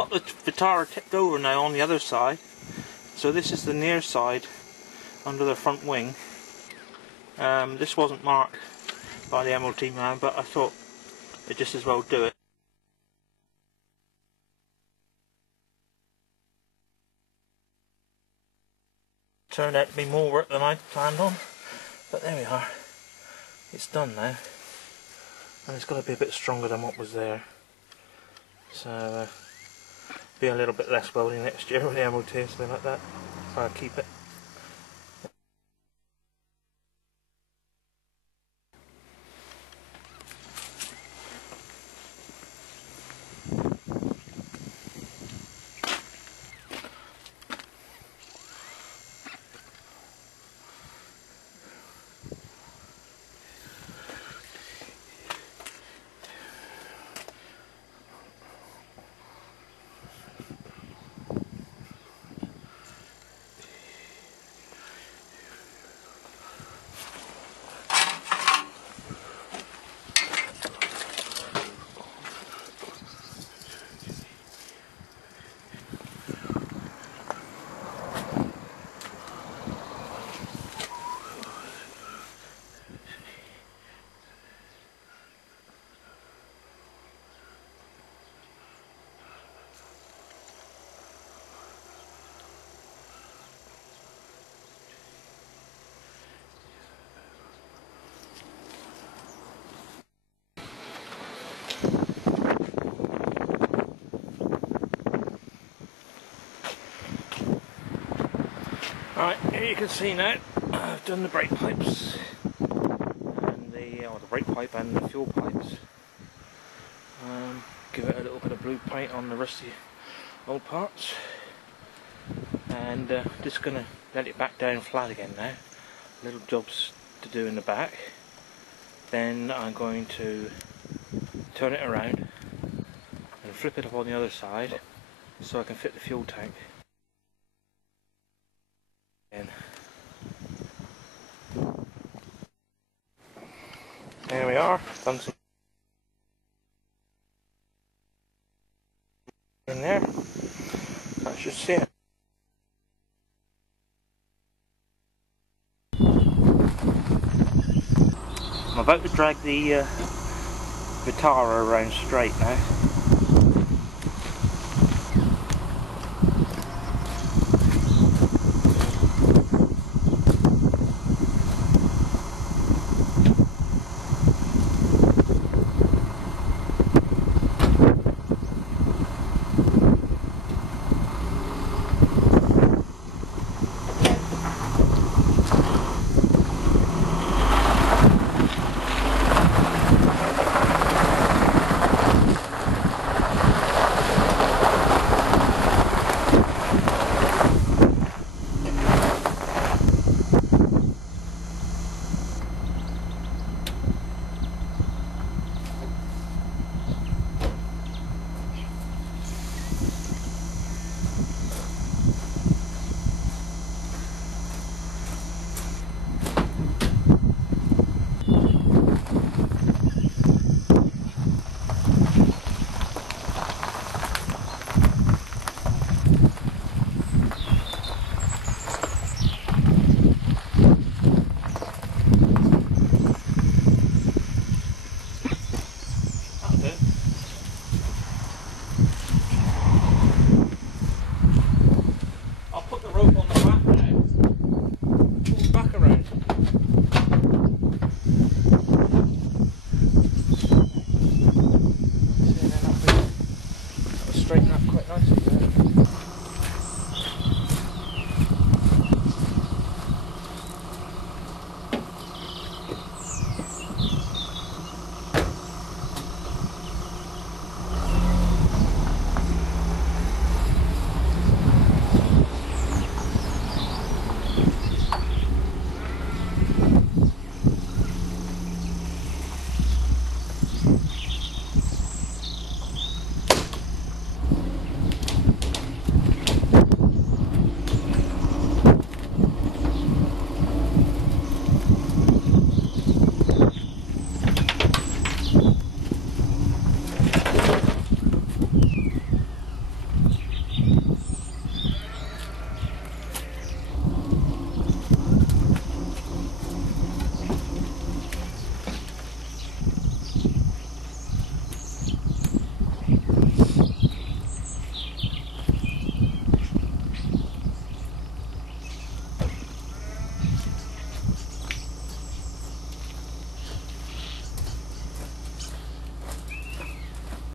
Got the Vitara tipped over now on the other side, so this is the near side under the front wing. This wasn't marked by the MOT man, but I thought it just as well do it. Turned out to be more work than I planned on, but there we are. It's done now, and it's got to be a bit stronger than what was there. So be a little bit less welding next year with the MOT or something like that, if I keep it. Alright, here you can see now, I've done the brake pipes, and the brake pipe and the fuel pipes. Give it a little bit of blue paint on the rusty old parts, and just going to let it back down flat again now. Little jobs to do in the back. Then I'm going to turn it around and flip it up on the other side so I can fit the fuel tank in. There we are, done some in there. That should see it. I'm about to drag the Vitara around straight now. Straighten up quite nicely there.